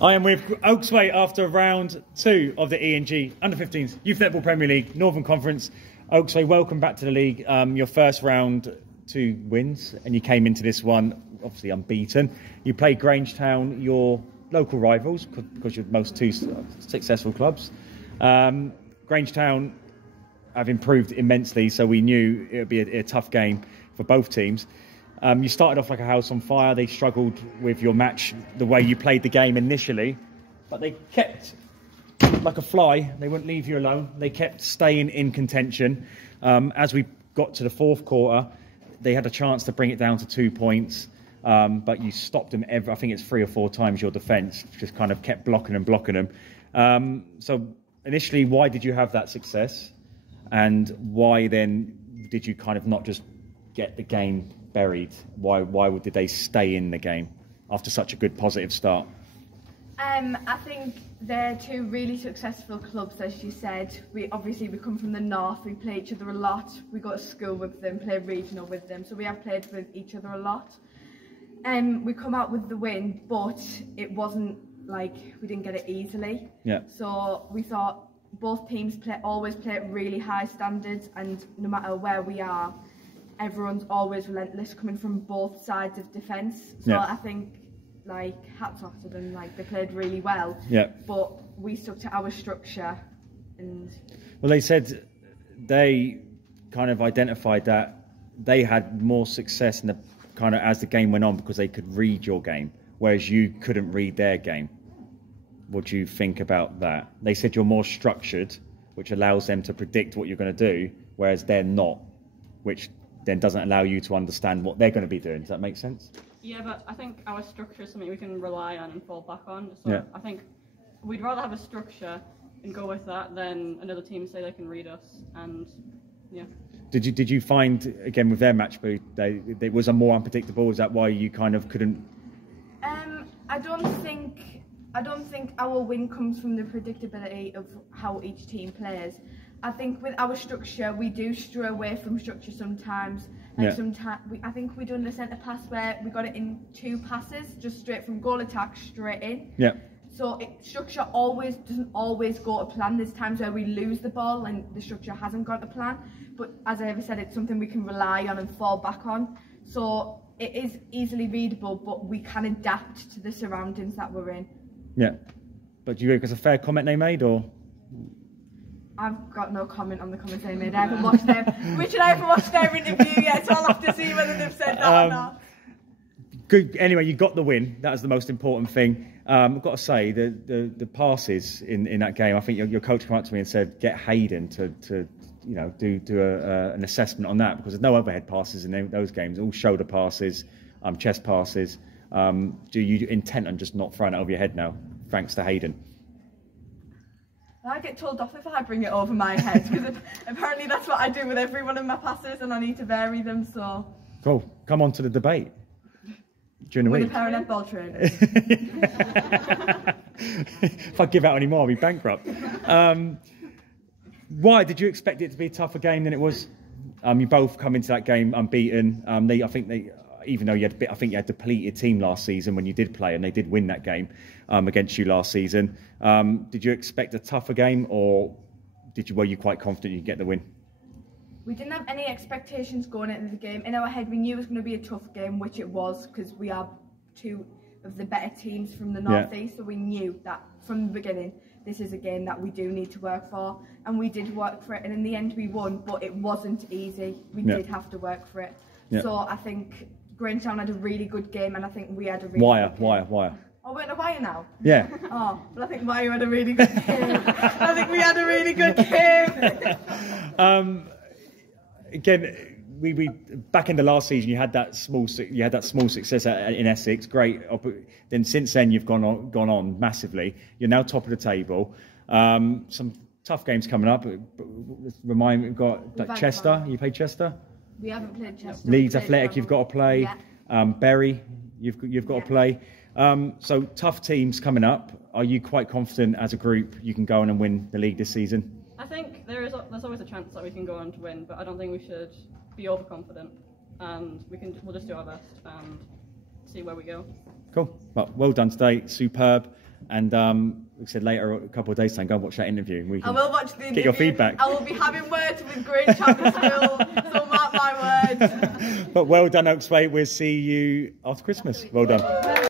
I am with Oaksway after round 2 of the E&G Under-15s Youth Netball Premier League Northern Conference. Oaksway, welcome back to the league. Your first round 2 wins, and you came into this one obviously unbeaten. You played Grangetown, your local rivals, because you're most 2 successful clubs. Grangetown have improved immensely, so we knew it would be a tough game for both teams. You started off like a house on fire. They struggled with your match, the way you played the game initially, but they kept like a fly. They wouldn't leave you alone. They kept staying in contention. As we got to the 4th quarter, they had a chance to bring it down to 2 points, but you stopped them I think it's 3 or 4 times. Your defence just kind of kept blocking them. So initially, why did you have that success? And why then did you kind of not just get the game buried? Why did they stay in the game after such a good positive start? I think they're 2 really successful clubs, as you said. We come from the north, we play each other a lot. We go to school with them, play regional with them, so we have played with each other a lot. We come out with the win, but it wasn't like we didn't get it easily. Yeah. So we thought both teams always play at really high standards, and no matter where we are, everyone's always relentless coming from both sides of defence. So yeah. I think, like, hats off to them, like, they played really well. Yeah. But we stuck to our structure. And well, they said they kind of identified that they had more success in the kind of as the game went on because they could read your game, whereas you couldn't read their game. What do you think about that? They said you're more structured, which allows them to predict what you're going to do, whereas they're not, which then doesn't allow you to understand what they're going to be doing. Does that make sense? Yeah, but I think our structure is something we can rely on and fall back on. So yeah. I think we'd rather have a structure and go with that than another team say they can read us. And yeah. Did you find, again with their match, it was a more unpredictable? Is that why you kind of couldn't? I don't think our win comes from the predictability of how each team plays. I think with our structure, we do stray away from structure sometimes. Like sometimes, I think we done the centre pass where we got it in 2 passes, just straight from goal attack straight in. Yeah. So structure doesn't always go to plan. There's times where we lose the ball and the structure hasn't got to plan. But as I ever said, it's something we can rely on and fall back on. So it is easily readable, but we can adapt to the surroundings that we're in. Yeah. But do you think it's a fair comment they made, or? I've got no comment on the comments they made. I haven't watched them. Richard, I haven't watched their interview yet, so I'll have to see whether they've said that or not. Good. Anyway, you got the win. That was the most important thing. I've got to say, the passes in that game, I think your coach came up to me and said, get Hayden to do an assessment on that, because there's no overhead passes in those games. All shoulder passes, chest passes. Do you intent on just not throwing it over your head now, thanks to Hayden? I get told off if I bring it over my head, because apparently that's what I do with every one of my passes, and I need to vary them. So cool. Come on to the debate during the week. With a pair of netball trainers. If I give out any more, I'll be bankrupt. Why did you expect it to be a tougher game than it was? You both come into that game unbeaten. Even though I think you had a depleted team last season when you did play, and they did win that game against you last season. Did you expect a tougher game, or were you quite confident you'd get the win? We didn't have any expectations going into the game. In our head, we knew it was going to be a tough game, which it was, because we are 2 of the better teams from the North East. So we knew that from the beginning, this is a game that we do need to work for, and we did work for it. And in the end, we won, but it wasn't easy. We did have to work for it. So I think Grangetown had a really good game, and I think we had a really good game. Wyre. Oh, we're in a Wyre now? Yeah. Oh, but I think Wyre had a really good game. I think we had a really good game. Again, we back in the last season, you had that small success in Essex. Great. Then since then, you've gone on massively. You're now top of the table. Some tough games coming up. Remind me, we've got Chester. You played Chester? We haven't played Chester. Leeds Athletic, you've got to play. Yeah. Bury, you've got to play. So tough teams coming up. Are you quite confident as a group you can go on and win the league this season? I think there's always a chance that we can go on to win, but I don't think we should be overconfident. And we'll just do our best and see where we go. Cool. Well done today. Superb. And like I said, later, a couple of days time, go and watch that interview. And we can I will watch the interview. Get your feedback. I will be having words with Grangetown still, so mark my words. But well done, Oaksway. We'll see you after Christmas. Well done.